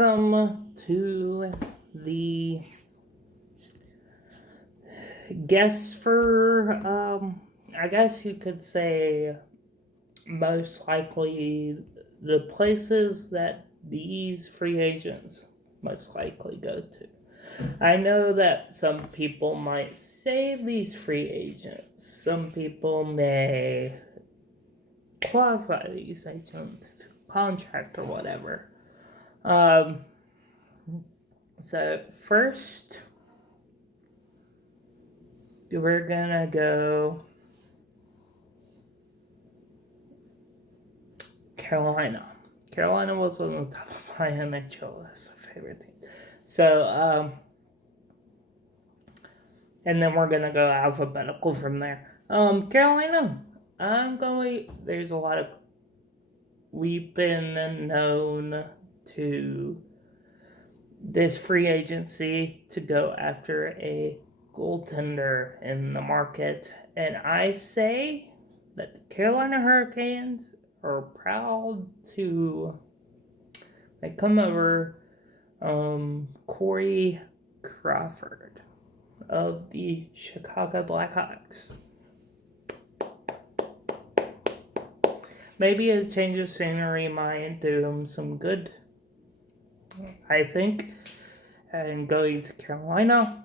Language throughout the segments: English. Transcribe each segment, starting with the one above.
Welcome to the guess for, I guess you could say, most likely the places that these free agents most likely go to. I know that some people might save these free agents. Some people may qualify these agents to contract or whatever. So first, we're gonna go Carolina. Carolina was on the top of my NHL list of favorite teams. So, and then we're gonna go alphabetical from there. Carolina. There's a lot of. We've been known to this free agency to go after a goaltender in the market, and I say that the Carolina Hurricanes are proud to come over Corey Crawford of the Chicago Blackhawks. Maybe a change of scenery might do him some good, I think. And going to Carolina,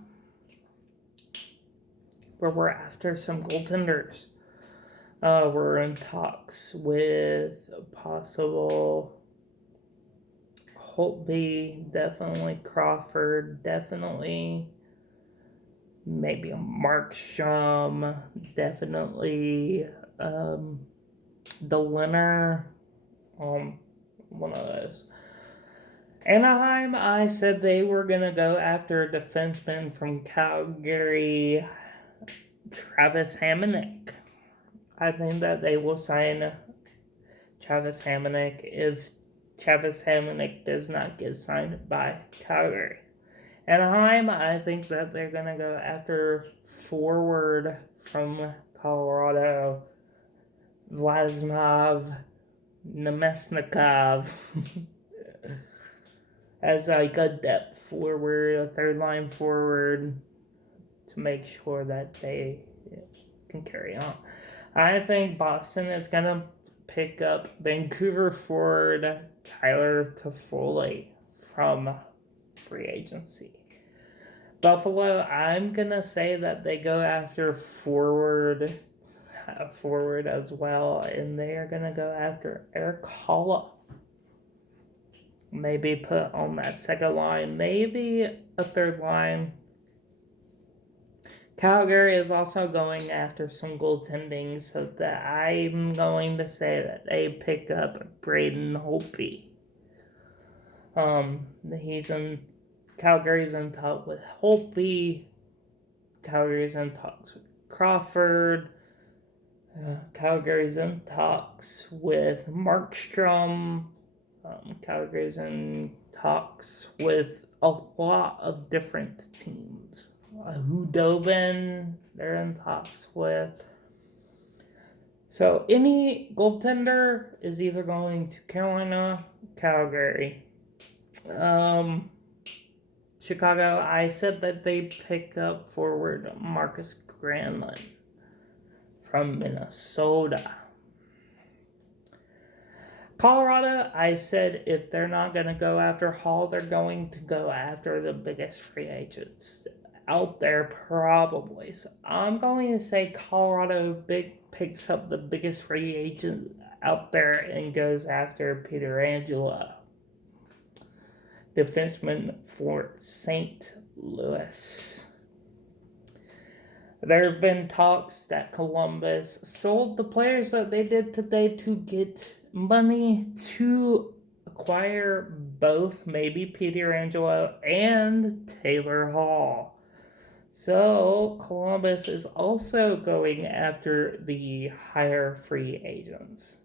where we're after some goaltenders. We're in talks with possible Holtby, definitely Crawford, definitely maybe a Markstrom, definitely Deliner, one of those. Anaheim, I said they were going to go after a defenseman from Calgary, Travis Hamonic. I think that they will sign Travis Hamonic if Travis Hamonic does not get signed by Calgary. Anaheim, I think that they're going to go after forward from Colorado, Vladimir Nemesnikov, as like a depth forward, a third line forward, to make sure that they can carry on. I think Boston is going to pick up Vancouver forward Tyler Toffoli from free agency. Buffalo, I'm going to say that they go after forward as well, and they are going to go after Eric Holla. Maybe put on that second line, maybe a third line. Calgary is also going after some goaltending, so that I'm going to say that they pick up Braden Holtby. Calgary's in talks with Holtby. Calgary's in talks with Crawford. Calgary's in talks with Markstrom. Calgary's in talks with a lot of different teams. Hudobin, they're in talks with. So any goaltender is either going to Carolina, Calgary. Chicago, I said that they pick up forward Marcus Granlund from Minnesota. Colorado, I said if they're not going to go after Hall, they're going to go after the biggest free agents out there probably. So I'm going to say Colorado picks up the biggest free agent out there and goes after Peter Angelo, defenseman for St. Louis. There have been talks that Columbus sold the players that they did today to get money to acquire both maybe Peter Angelo and Taylor Hall. So Columbus is also going after the higher free agents.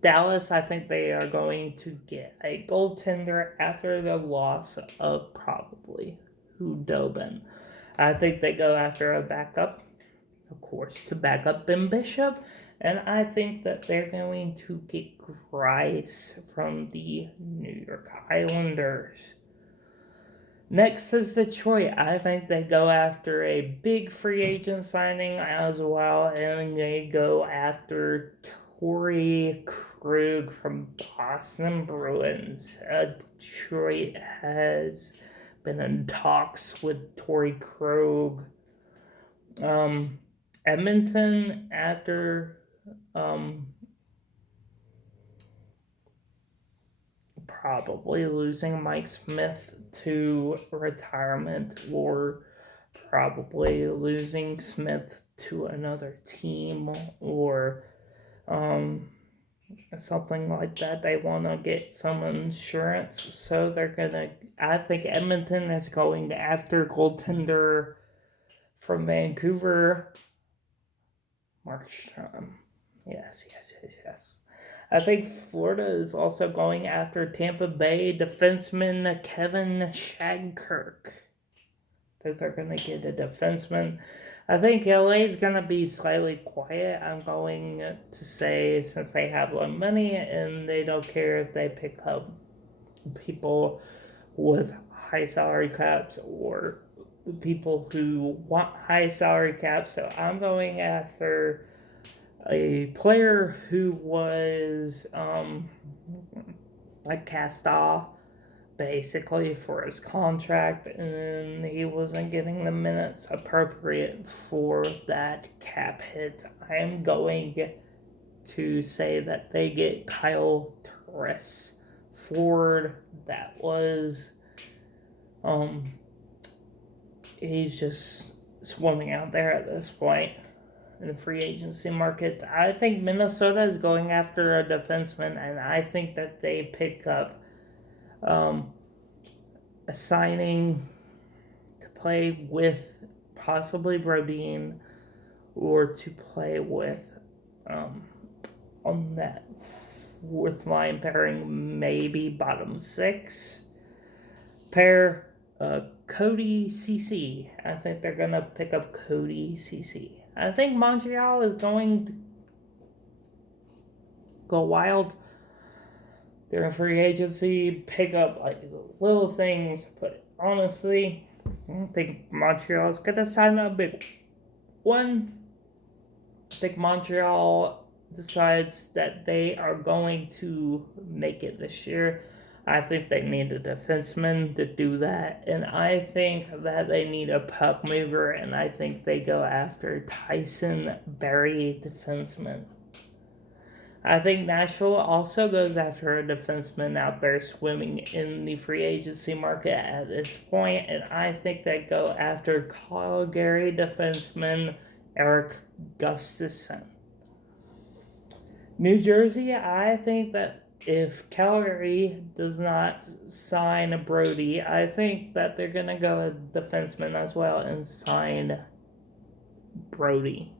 Dallas, I think they are going to get a goaltender after the loss of probably Hudobin. I think they go after a backup, of course, to back up Ben Bishop. And I think that they're going to get Grice from the New York Islanders. Next is Detroit. I think they go after a big free agent signing as well, and they go after Torrey Krug from Boston Bruins. Detroit has been in talks with Torrey Krug. Edmonton, after probably losing Mike Smith to retirement, or probably losing Smith to another team, or something like that. They want to get some insurance, so they're gonna. I think Edmonton is going after goaltender from Vancouver, Markstrom. Yes. I think Florida is also going after Tampa Bay defenseman Kevin Shagkirk. I think they're going to get a defenseman. I think LA is going to be slightly quiet. I'm going to say, since they have low money and they don't care if they pick up people with high salary caps or people who want high salary caps. So I'm going after a player who was cast off basically for his contract, and he wasn't getting the minutes appropriate for that cap hit. I am going to say that they get Kyle Turris Ford. That was he's just swimming out there at this point in the free agency market. I think Minnesota is going after a defenseman, and I think that they pick up a signing to play with possibly Brodin, or to play with on that fourth line pairing, maybe bottom six pair, Cody CC. I think they're gonna pick up Cody CC. I think Montreal is going to go wild during free agency, pick up little things, but honestly, I don't think Montreal is going to sign a big one. I think Montreal decides that they are going to make it this year. I think they need a defenseman to do that, and I think that they need a puck mover, and I think they go after Tyson Barrie, defenseman. I think Nashville also goes after a defenseman out there swimming in the free agency market at this point, and I think they go after Calgary defenseman Eric Gustafson. New Jersey, I think that if Calgary does not sign Brody, I think that they're going to go a defenseman as well and sign Brody.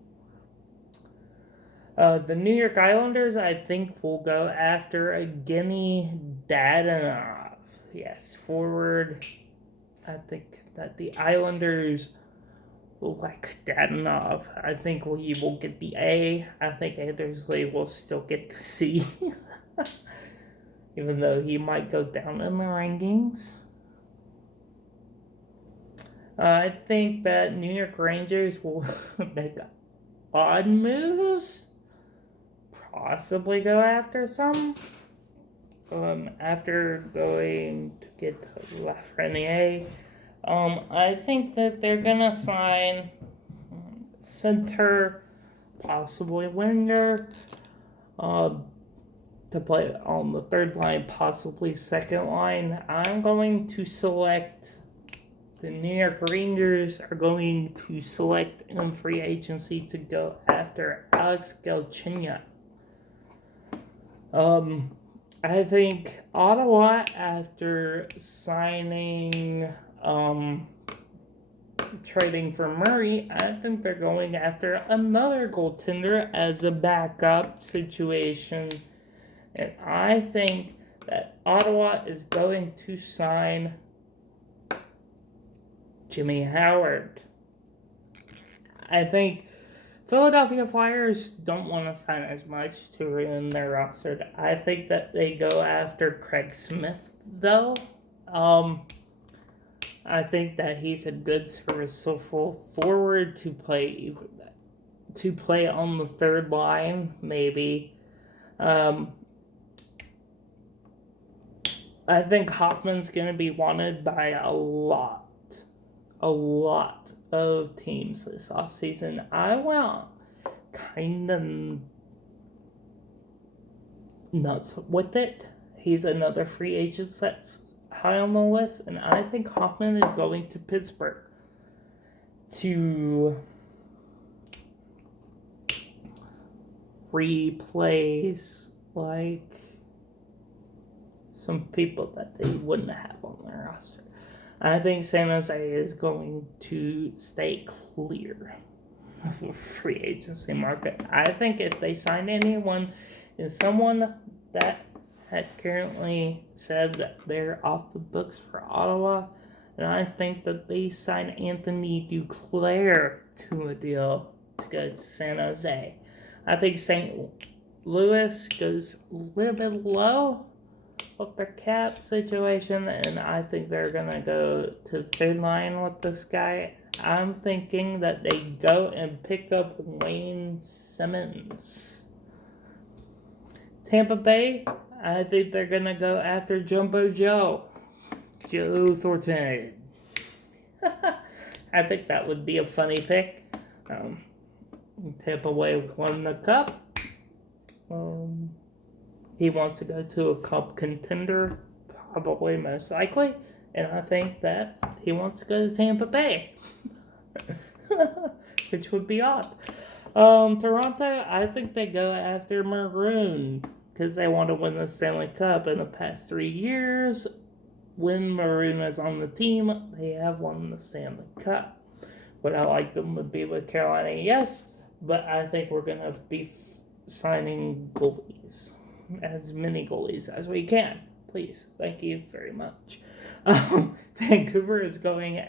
The New York Islanders, I think, will go after a Evgeny Dadonov. Yes, forward. I think that the Islanders will like Dadonov. I think he will get the A. I think Andersley will still get the C. Even though he might go down in the rankings. I think that New York Rangers will make odd moves. Possibly go after some. After going to get Lafreniere. I think that they're gonna sign center, possibly winger, to play on the third line, possibly second line. I'm going to select the New York Rangers are going to select in free agency to go after Alex Galchenyuk. I think Ottawa, after signing, trading for Murray, I think they're going after another goaltender as a backup situation. And I think that Ottawa is going to sign Jimmy Howard. I think Philadelphia Flyers don't want to sign as much to ruin their roster. I think that they go after Craig Smith, though. I think that he's a good serviceable forward to play on the third line, maybe. I think Hoffman's going to be wanted by a lot of teams this offseason. I went kind of nuts with it. He's another free agent that's high on the list, and I think Hoffman is going to Pittsburgh to replace, like, some people that they wouldn't have on their roster. I think San Jose is going to stay clear of the free agency market. I think if they sign anyone, is someone that had currently said that they're off the books for Ottawa, and I think that they sign Anthony Duclair to a deal to go to San Jose. I think St. Louis goes a little bit low with their cap situation, and I think they're going to go to third line with this guy. I'm thinking that they go and pick up Wayne Simmons. Tampa Bay, I think they're going to go after Jumbo Joe Thornton. I think that would be a funny pick. Tampa Bay won the cup. He wants to go to a cup contender, probably most likely, and I think that he wants to go to Tampa Bay, which would be odd. Toronto, I think they go after Maroon because they want to win the Stanley Cup. In the past 3 years, when Maroon is on the team, they have won the Stanley Cup. Would I like them to be with Carolina? Yes, but I think we're going to be signing goalies. As many goalies as we can. Please. Thank you very much. Vancouver is going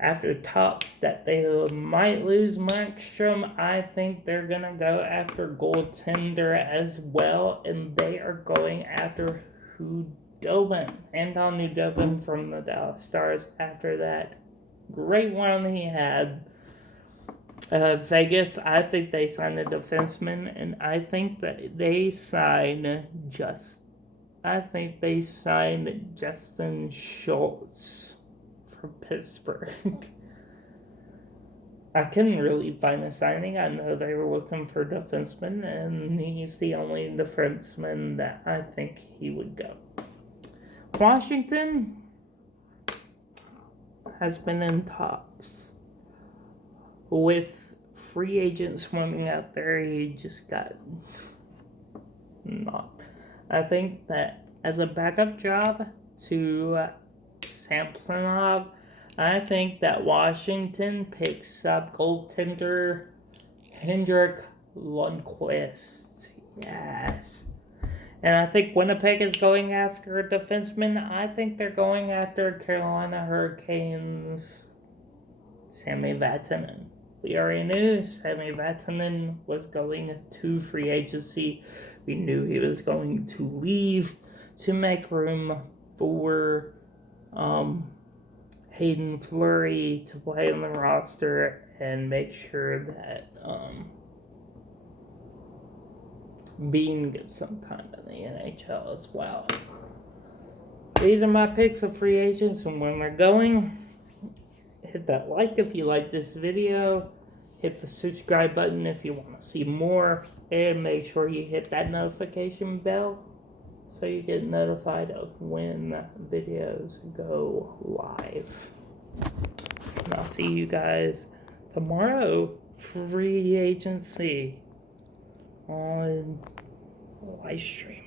after talks that they might lose Markstrom. I think they're going to go after goaltender as well, and they are going after Hudobin. Anton Hudobin from the Dallas Stars after that great one he had. Vegas, I think they signed a defenseman, and I think that they signed Justin Schultz from Pittsburgh. I couldn't really find a signing. I know they were looking for defenseman, and he's the only defenseman that I think he would go. Washington has been in talks with free agents swimming out there. He just got knocked. I think that as a backup job to Samsonov, I think that Washington picks up goaltender Henrik Lundqvist. Yes. And I think Winnipeg is going after a defenseman. I think they're going after Carolina Hurricanes Sami Vatanen. We already knew Sami Vatanen was going to free agency. We knew he was going to leave to make room for Hayden Fleury to play on the roster and make sure that Bean gets some time in the NHL as well. These are my picks of free agents and when they're going. Hit that like if you like this video. Hit the subscribe button if you want to see more. And make sure you hit that notification bell so you get notified of when videos go live. And I'll see you guys tomorrow. Free agency on live stream.